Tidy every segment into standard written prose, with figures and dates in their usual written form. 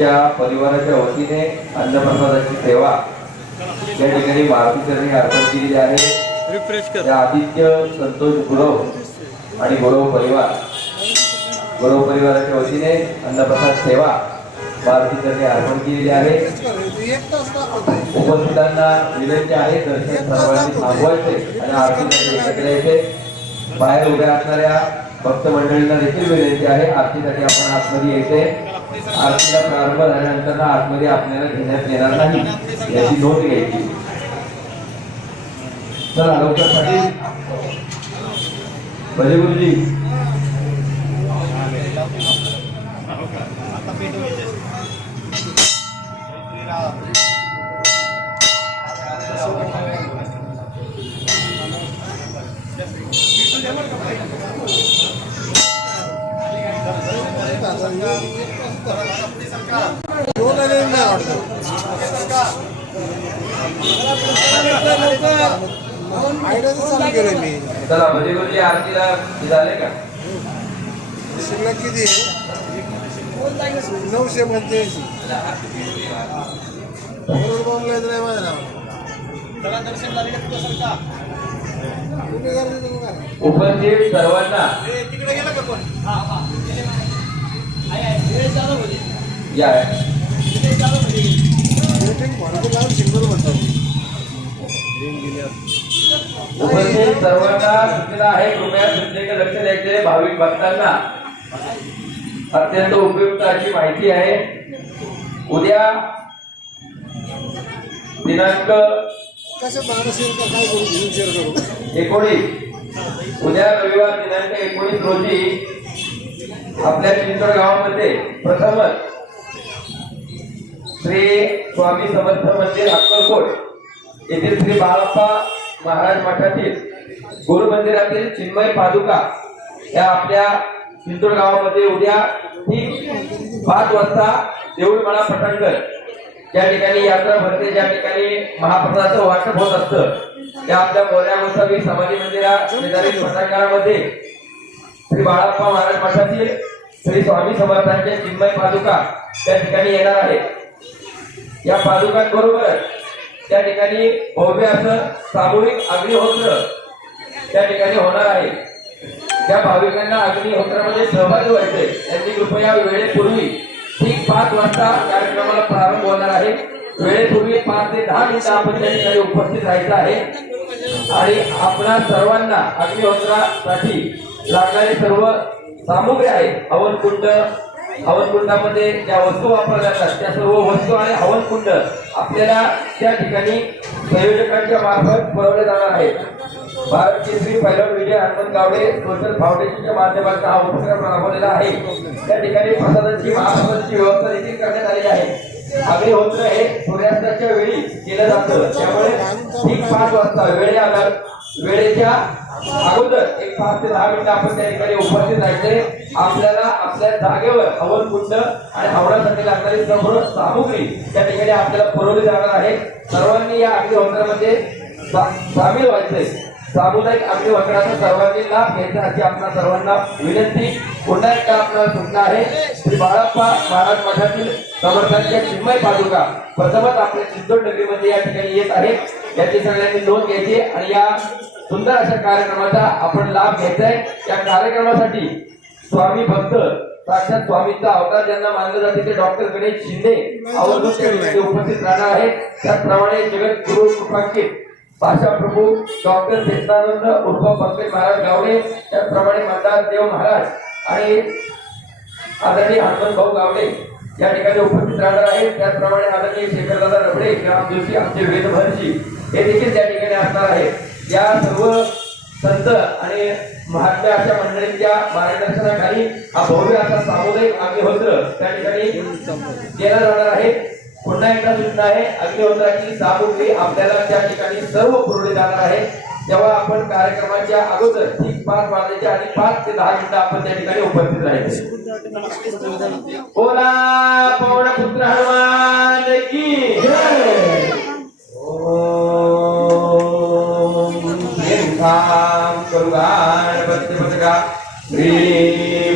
त्यांच्या परिवाराच्या वतीने अन्नप्रसादाची सेवा या ठिकाणी मारुतीचरणी अर्पण केलेली आहे। या आदित्य संतोष गुरव आणि गुरव परिवाराच्या वतीने अन्नप्रसाद सेवा मारुतीचरणी अर्पण केलेली आहे। उपस्थितांना विनंती आहे दर्शन सर्वांनी थांबवायचे आणि आरतीसाठी एकत्र यायचे। बाहेर उभ्या असणाऱ्या भक्त मंडळींना देखील विनंती आहे आरतीसाठी आपण आतमध्ये यायचे। आरतीला प्रारंभ झाल्यानंतर आतमध्ये आपल्याला घेण्यात येणार नाही याची नोंद घ्यायची। चला लवकर भले गुरुजी चला भले गुरुजी आरतीला झाले का? शिल्लक किती आहे? 985 उपस्थित सर्वांना या उपस्थित सर्वांना सूचना आहे कृपया सूचनेकडे लक्ष द्यायचे। भाविक भक्तांना अत्यंत उपयुक्त अशी माहिती आहे। उद्या दिनांक 19 उद्या रविवार दिनांक 19 रोजी आपल्या चिंचवड गावामध्ये प्रथमच श्री स्वामी समर्थ मंदिर अक्कलकोट येथील श्री बाळप्पा महाराज मठातील गुरु मंदिरातील चिन्मय पादुका या आपल्या चिंचवड गावामध्ये उद्या ठीक 5 वाजता देऊळमाळा पटांगण ज्या ठिकाणी यात्रा भरते, ज्या ठिकाणी महाप्रसादाचं वाटप होत असतं, त्या आपल्या मोऱ्या गोसावी समाधी मंदिरा शेजारील पटांगणामध्ये श्री बाळप्पा महाराज मठातील श्री स्वामी समर्थांच्या चिन्मय पादुका त्या ठिकाणी येणार आहेत। या पादुकांबरोबरच त्या ठिकाणी भव्य असं सामूहिक अग्निहोत्र त्या ठिकाणी होणार आहे। त्या भाविकांना अग्निहोत्रामध्ये सहभागी व्हायचे त्यांनी कृपया वेळेपूर्वी ठीक 5 वाजता कार्यक्रमाला प्रारंभ होणार आहे। वेळेपूर्वी 5 ते 10 मिनिटं आपण त्या ठिकाणी उपस्थित राहायचं आहे आणि आपणा सर्वांना अग्निहोत्रासाठी लागणारे सर्व सामुग्री आहे हवनकुंडामध्ये ज्या वस्तू वापरल्या जातात त्या सर्व वस्तू आणि हवनकुंड आपल्याला त्या ठिकाणी संयोजकांच्या मार्फत पुरवले जाणार आहे। भारत केसरी पैलवान विजय हनुमंत गावडे सोशल फाउंडेशनच्या माध्यमातून हा उपक्रम राबवलेला आहे। त्या ठिकाणी प्रसादाची महाप्रसादाची व्यवस्था देखील करण्यात आलेली आहे। अग्निहोत्र हे सूर्यास्ताच्या वेळी केलं जातं, त्यामुळे ठीक 5 वाजता वेळेच्या अगोदर एक 5 ते 10 मिनिटं आपण त्या ठिकाणी उपस्थित राहायचे। आपल्याला आपल्या जागेवर हवनकुंड आणि हवनासाठी लागणारी सर्व सामुग्री त्या ठिकाणी आपल्याला पुरवली जाणार आहे। सर्वांनी या अग्निहोत्रामध्ये सामील व्हायचे। सामुदायिक अग्निहोत्राचा सर्वांनी लाभ घ्यायचा अशी आपल्या सर्वांना विनंती। पुन्हा एकदा आपल्याला सूचना आहे श्री बाळप्पा महाराज मठातील समर्थांच्या चिन्मय पादुका प्रथमच आपल्या चिंचवड नगरीमध्ये या ठिकाणी येत आहे। याची सगळ्यांनी नोंद घ्यायची आणि या सुंदर अशा कार्यक्रमाचा आपण लाभ घ्यायचा आहे। या कार्यक्रमासाठी स्वामी भक्त साक्षात स्वामींचा अवतार ज्यांना मानलं जाते ते डॉक्टर गणेश शिंदे उपस्थित राहणार आहेत। त्याचप्रमाणे जगत गुरु कृपांकित भाषा प्रभू डॉक्टर शेषानंद उर्फ पंकज महाराज गावडे, त्याचप्रमाणे मंदार देव महाराज आणि आदरणीय हनुमंत भाऊ गावडे या ठिकाणी उपस्थित राहणार आहेत। त्याचप्रमाणे आदरणीय शेखरदादा रबडे ग्राम जोशी आमचे वेदमहर्षी हे देखील त्या ठिकाणी असणार आहेत। या सर्व संत आणि महात्म्या अशा मंडळींच्या मार्गदर्शनाखाली हा भव्य असा सामुदायिक अग्निहोत्र त्या ठिकाणी केला जाणार आहे। पुन्हा एकदा सूचना आहे अग्निहोत्राची सामुग्री आपल्याला त्या ठिकाणी सर्व पुरवली जाणार आहे। तेव्हा आपण कार्यक्रमाच्या अगोदर ठीक 5 वाजण्याच्या आणि 5 ते 10 मिनिटं आपण त्या ठिकाणी उपस्थित राहायचे। बोला पवनपुत्र हनुमान की जय। ओम करुगान पतिपतका श्री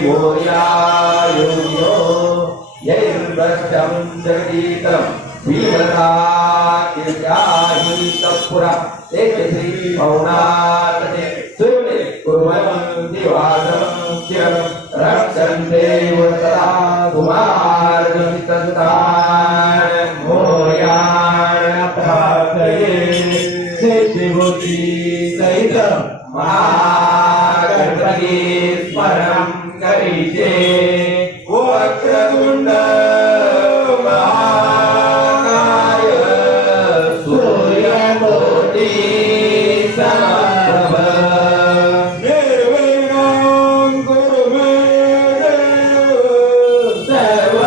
मोर्या योगियो जय सत्यम जगदीतरम भीमता कीर्त्याहि तत्पुरा एक श्री पौनातते सुरे कुर्वन्ति वादं चिरं रक्षन्ते वसदा कुमारजनितन्तान् मोयान् प्रार्थये सिद्धिबुद्धि सहित महागणपति स्मरणं करिष्ये वक्रतुण्ड महाकाय सूर्यकोटि समप्रभ निर्विघ्नं कुरु मे देव सर्व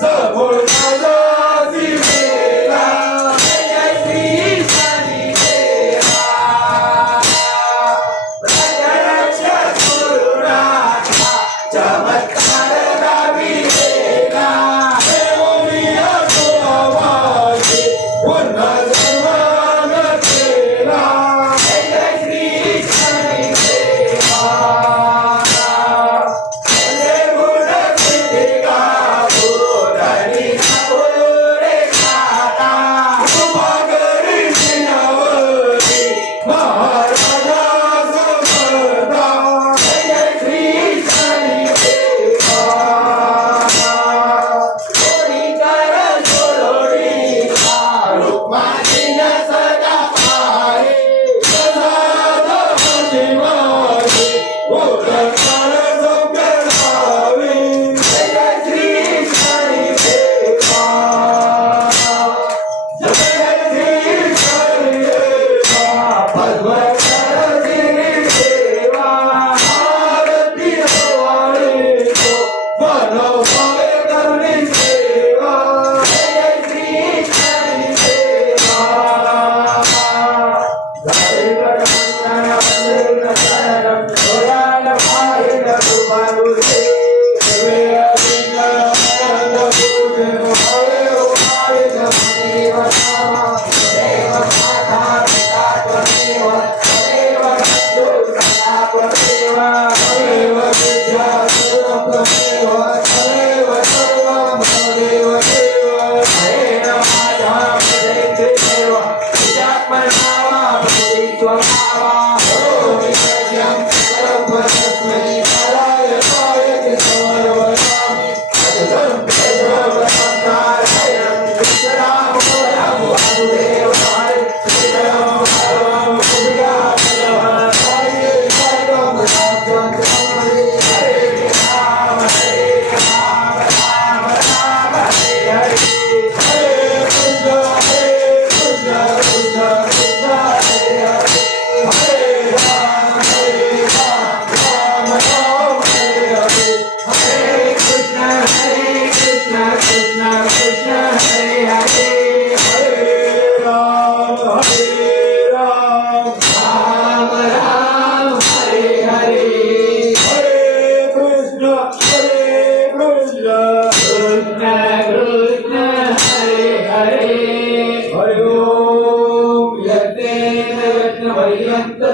समोर माझा दिवेला जय श्री शनिदेवा प्रगटाच्या गुरुनाथा चमत्कार दाविलेला देवोनिया तुलावासी पुन्हा सर्वांग केला जय श्री शनिदेवा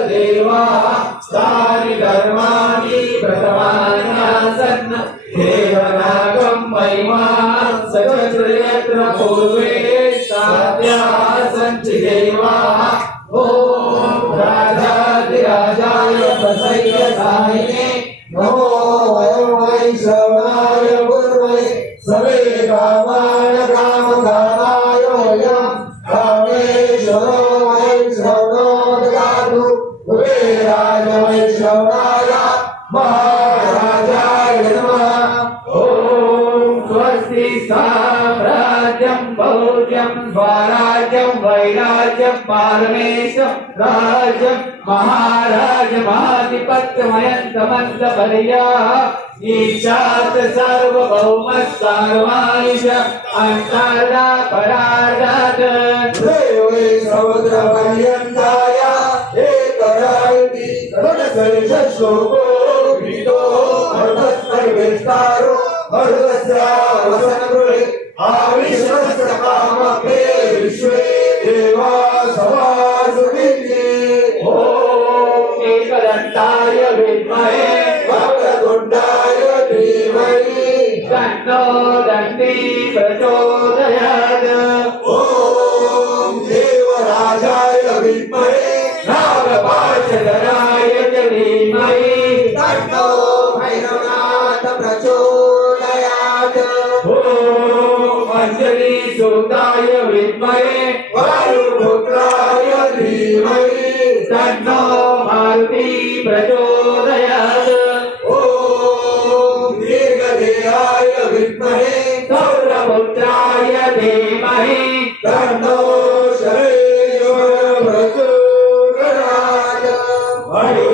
देवा स्थानि धर्माणि प्रथमान्यासन् देवनागं महिमा सचत्रयत्र पूर्वे साध्यासन् देवा ॐ राजाधिराजाय प्रसय्यसायिने नमो वयं वैष्णवाय गुरुवे सर्वे कामाय कामकामाय वयं कामेश्वरो वैष्णवो ददातु कुबेराय वैष्णवाय महाराजाय नमः ॐ स्वस्ति साम्राज्यं भौज्यं स्वराज्यं वैराज्यं पारमेशं राज्यं महाराज महाधिपत्यमयन्तमन्तपर्या ईशात सार्वभौमः सर्वांश अंतर्दा परार्धात् देवे समुद्रपर्यन्ताय एकरायति गणसर्वशोभो विदो अर्धस्पर्विस्तारो अर्धस्यावसनगृहे आविश्वस्तकामपे विश्वे देवा सवासुविद्ये ॐ एकदन्ताय विद्महे वक्रतुण्डाय धीमहि तन्नो दन्ती प्रचोदयात् ॐ देवराजाय विद्महे नागपाशधराय च धीमहि तन्नो भैरवनाथ प्रचोदयात् ॐ अंजलिसुताय विद्महे वायुपुत्राय धीमहि तन्नो मारुति प्रचोदयात् ॐ दीर्घदेहाय विद्महे सौरपुत्राय धीमहि तन्नो शरयो प्रचोदयात् हरि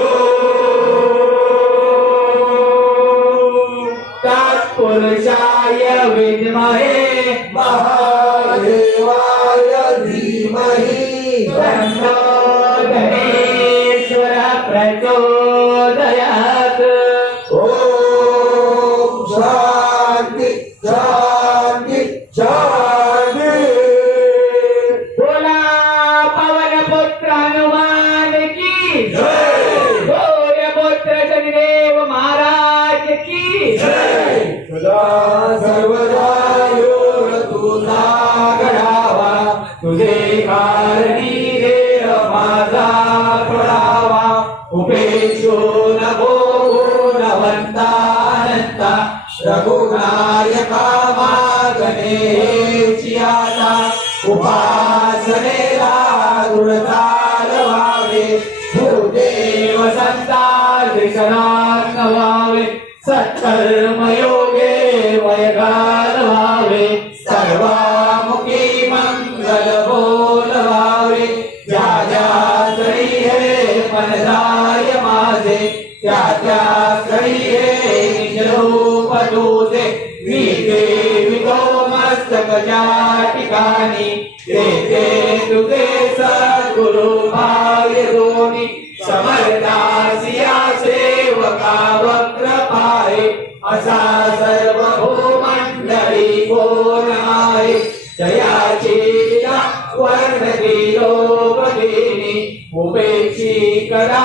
ओम तत्पुरुषाय विद्महे विद्महे महादेवाय धीमहि तन्नो गणेश्वर प्रचोदयात् ओम शांति शांति शांति बोला पवन पुत्र हनुमान की जय सूर्य पुत्र शनिदेव महाराज की सदा सर्वदा योग तुझा घडावा तुझे कारणी देह माझा पडावा उपेक्षो नको गुणवंतानंता रघुनायका मागणेची आता उपासनेला दृढताल व्हावे भूदेव संता दिसनात व्हावे सत्कर्म योगे वयगाल व्हावे सर्वामुखी मंगल बोलवावे ज्या ज्या स्थळी हे मन जाय माझे त्या त्या स्थळी हे निज रूप तुझे मी देवी गो मस्तक ज्या ठिकाणी ते तुझे सद्गुरु भाय दोन्ही समर्थासिया सेवका वक्र पाहे असा सर्व भूमंडळी कोण आहे जयाची वर्णती लोकदिनी उपेक्षी करा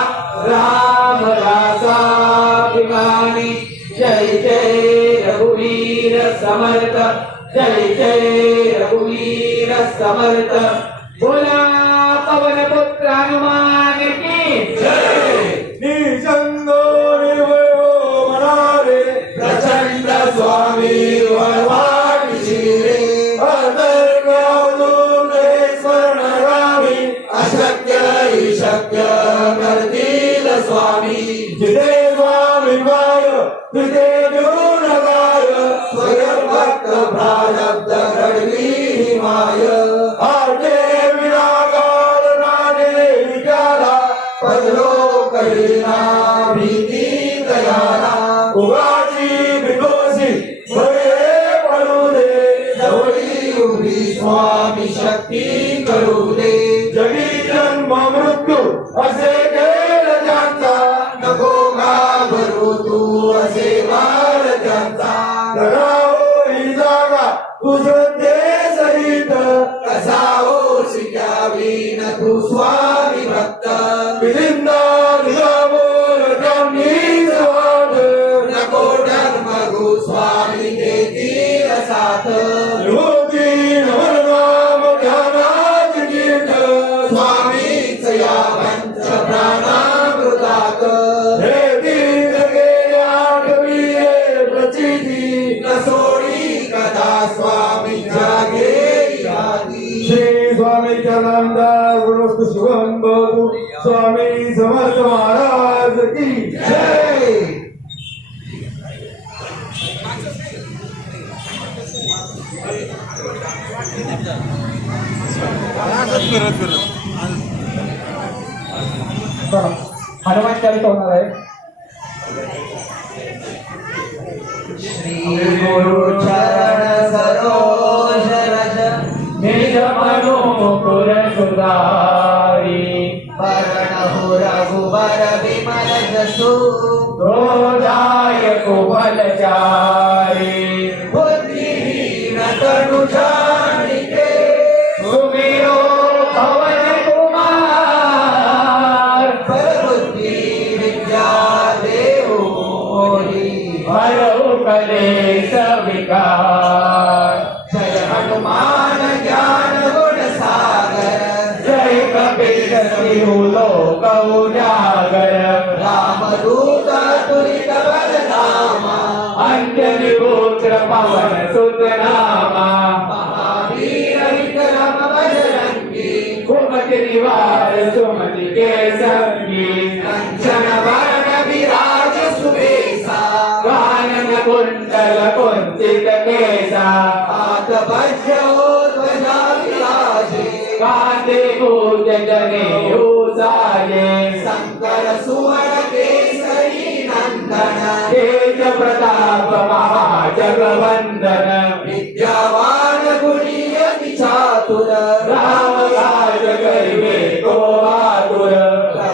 रामदासाभिमानी जय जय रघुवीर समर्थ जय जय रघुवीर समर्थ बोला पवन पुत्र हनुमान की प्रचंड स्वामी वळवाटची रे स्मरण अशक्य ही शक्य करतील स्वामी जिथे स्वामी माय तिथे देऊन गाय स्वयं भक्त प्रारब्ध घडली ही माय आटे विरागार नाने विचारा पदलो कळीना भीती दयाला उगाची बिगोसी भये पडू दे जवळी उभी स्वामी शक्ती करू दे जगी जन्म मृत्यू असे खेळ ज्यांचा नको घाबरू तू असे मार ज्यांचा धरावो ही जागा तुझं ते सहित कसा होशी घ्यावी न तू स्वामी भक्त विलिंदा निजामोर त्यांनी स्वाद नको धर्मगु स्वामी देतील साथ योगी नवनाम ध्यानात कीट स्वामीच या पंच प्राणामृतात हे तीर्थ गेल्या कवीये प्रचिती न सोडी कदा स्वामी जागे यादी श्री स्वामी चरणांदा गुरुस्तु शुभम भवतु स्वामी समर्थ महाराज की जय हनुमान चालिसा होणार आहे श्री गुरु चरण सरोज रज निज मनोपुर सुधारी वरणहु रघुवर विमल जसु दोदाय कुबलचारी बुद्धिहीन तनु जानिके सुमिरो भवन कुमार बुद्धि विद्या देहु मोहि भरो कलेश विकार जय हनुमान ज्ञान गुण सागर जय कपीश तिहु लोक उजागर रामदूत तुलित बलधामा अंजनी पुत्र पवन सुत नामा महावीर विक्रम बजरंगी कुमति निवार सुमति के संगी कंचन वरण विराज सुबेसा कानन कुंडल कुंचित केसा हाथ वज्र हो ध्वजा विराजे कांधे भूज जने साजे शंकर सुवर्ण केसरी नंदन तेज प्रताप महाजगवंदन विद्या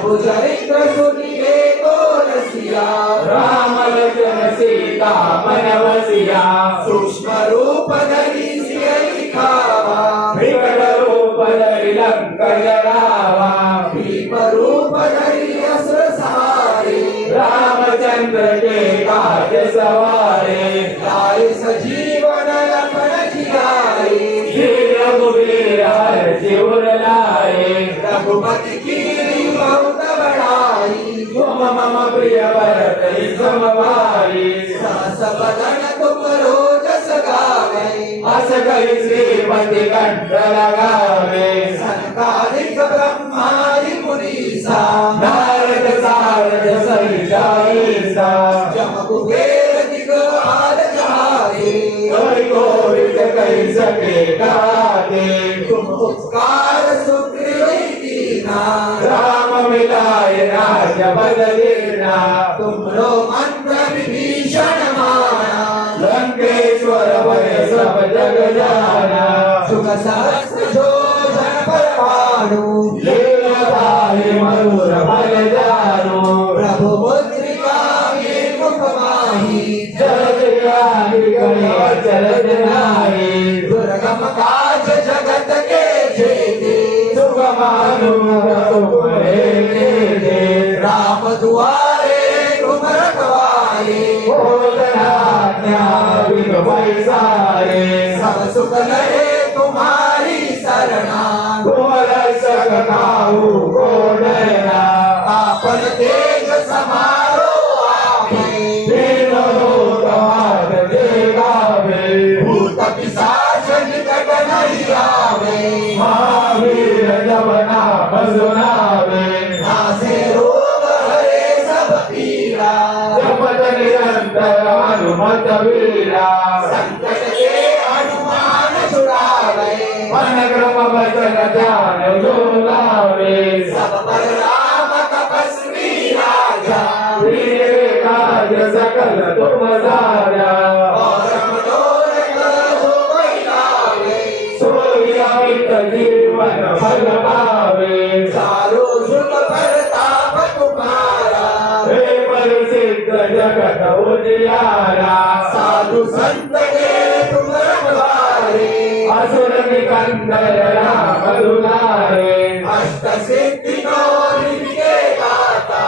प्रभु चरित्र सुनिले तो रसिया राम लखन सीता मन वसिया सूक्ष्म रूप धरी सिय दिखावा विकट रूप धरि लंक जरावा भीम रूप धरी असुर सहारे रामचंद्र के काज सवारे लाए सजीवन लखन जियाए श्री रघुवीर हर शिवर लाए रघुपति की बहुत बड़ाई तुम मम प्रिय भरत सम भाई सहस बदन तुम रोजस गावे अस कहि श्रीपति कंठ लगावे संकालिक ब्रह्मादि मुनीसा नारद सारद सहिता ईसा जम कुबेर दिग्पाल जहारे कोई कोविद कहि सके गाते तुम उपकार सुग्रीव कीना राम मिलाय राज बदलीना तुमरो मंत्र विभीषण माना लंकेश्वर भय सब जग जाना सुख सहस्र जो जन परमाणु लीलाधारी मधुर फल जानो प्रभु मुद्रिका ये मुख माही जलद ज्ञानी गणे चलत नाही दुर्गम काज जगत के जेते सुगमानु राम दुआरे तुम रखवारे पैसारे सब सुख लहे तुम्हारी शरणा आपन तेज समारो आपे भूत पिशाच निकट नहीं आवे नासे रोग हरे सब पीड़ा हनुमत वीरा संकट के हनुमान छुड़ावे मन क्रम वचन ध्यान जो लावे सब पर राम तपस्वी राजा वीर काज सकल तुम सारा और मनोरथ जो कोई लावे सोई अमित जीवन फल पावे चारों जुग पर ताप तुम्हारा हे प्रसिद्ध जगत उजियारा साधु संत के तुम रखवारे असुर निकंदन राम दुलारे अष्ट सिद्धि नौ निधि के दाता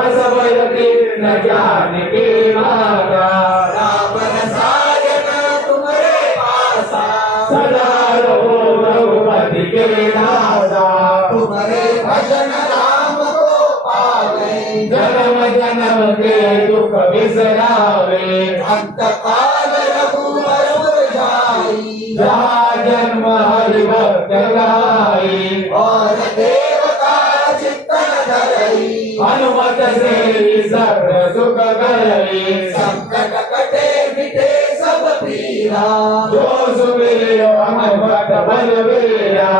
असभय दीन ज्ञान की माता राम रसायन तुम्हारे पासा सदा रहो रघुपति के दासा तुम्हारे भजन राम को पावे जन्म जन्म के दुख बिसरावे अंत काल रघुवर जाई जहाँ जन्म हरि भक्त गाई और देवता चित्तन धरई हनुमत से सर्व सुख गई संकट कटे मिटे सब पीरा जो सुमिरो हनुमत बलवीरा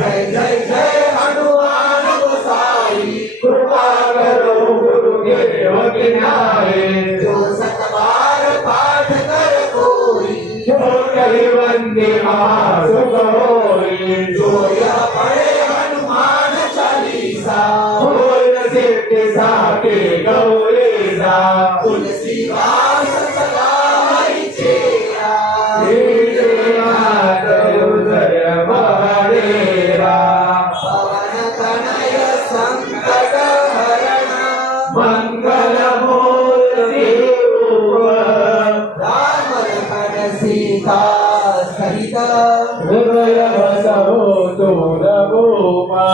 जय जय जय हनुमान गोसाई कृपा करो गुरु देव किनारे जो सतबार पाठ कर कोई जो कहि वंदे महासुख होई जो यह पढ़े हनुमान चालीसा होय सिद्धि साके गौरीसा तुलसीदास सदा हरि चेरा पवन तनय संकट हरण मंगल मूर्ति राम लखन सीता सहित हृदय बसहो तुम रघुमा